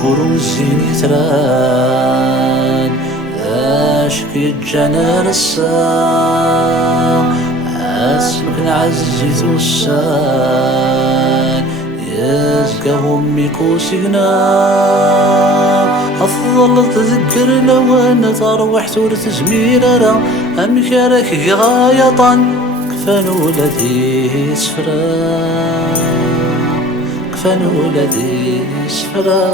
كروزين يتران اشكي جانا رسا اسمك نعزي توسان يزكى همي كوسقنا أفضل تذكر لو أنا تروح تورث زميرة أمك راك غاية كفان ولدي سفرا كفان ولدي سفرا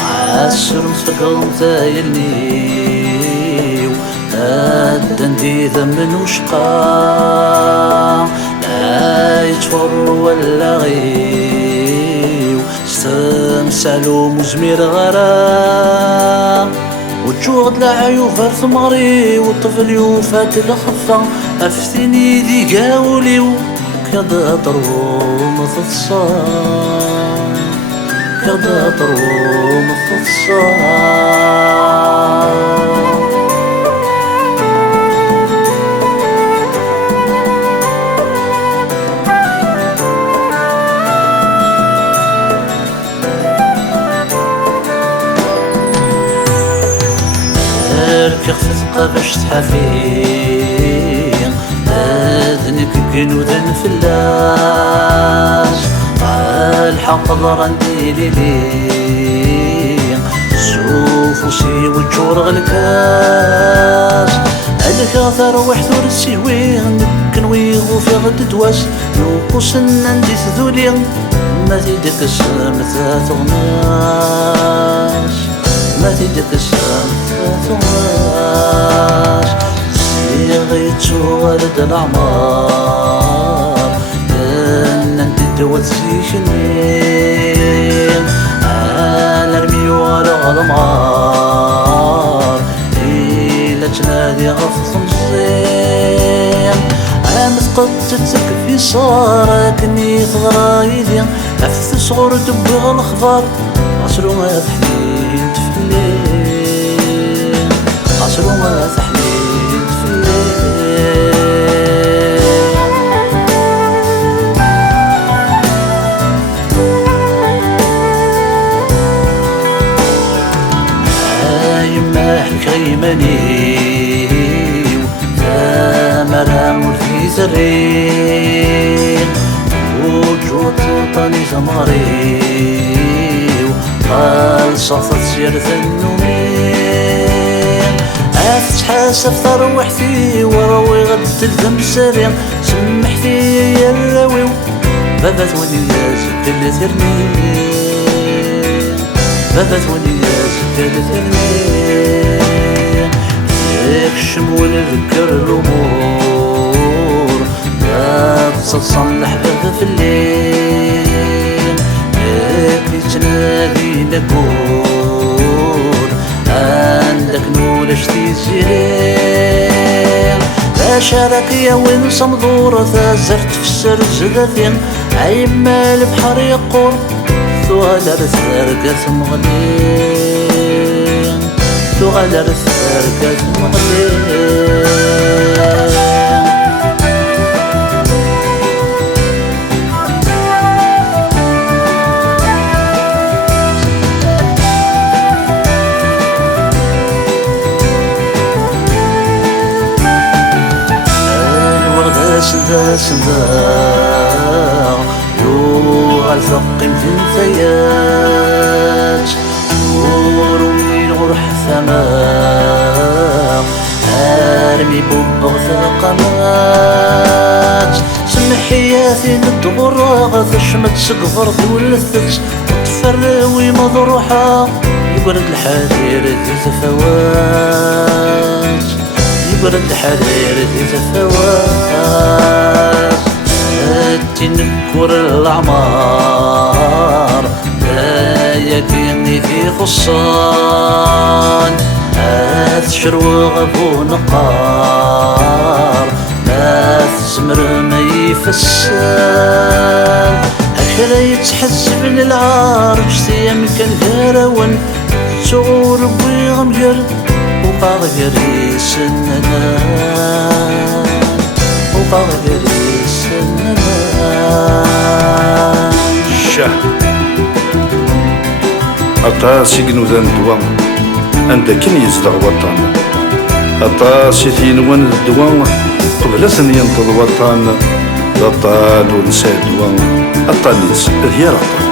عسر تفقم تايلني أدندي ذمن وشقا لا يتفر ولا غيو استمسالو مزمير غرا وتجوغ دلعيو فرث مغري والطفل يوفات الخفة أفتني ذي قاوليو كذا طروم الصار كذا طروم الصار كخفت قبش تحفين أذنك جنودا فلاس الحق ضرندي ليلين سوف وسي والجور غلكاس عليك غثر وحثور السيوين كنويغ في غد دواس نوقوس ندي ذولين ما تيدك السلامة تغناس ما تيدك السلامة صيغيت ورد الأعمار إن أنت دوت زيشنين أنا أرمي ورا غلمار إلا تنادي غفص مزين عامت قدتك في صار كني ثغرايدي عفت صغور دبغ الأخبار عصرو ما تحليل تفلين عصرو ما تحليل تفلين يما حكيمانيو ثامرة في زرين وجود طني زماريو قال صفت سير ذنومين عفت حاسب ثروحتي وراوي غد تلزم سريع سمحتي يا الراوي بابا ثوني يا زكال ثرني بابا ثوني يا زكال ثرني يكشم ونذكر الأمور لا تصلح بابا في الليل هيك تنادي نقول عندك نولش تيزيرين لا شارك يا وين صمدورة زرت في السر زدثين عيما البحر يقول ثغال رثارقة مغلين ثغال رثارقة مغلين سندا يوغ الفقم في الثيات نور من غرح ثماء هارمي بوبغ ثقمات سمحياتي ندغراغ ثشمت سقفر ثولثت وتفروي مضروحة يبرد الحرير ذي ثفوات يبرد الحرير ذي ثفوات تنكر الأعمار لا يكيني في خصان أثشر وغبو نقار ما تزمر ما يفسان أكلا يتحسب للعار جتيام كان هراون صغور بوي غمجر وقاغ جريس الننان وقاغ جريس الننان أطاس يقنوذان الدوا عند كن يزدغ وطن أطاس يتينوان الدوا قبل أن ينتظ وطن لطال ونسى الدوا الطاليس ذي رطن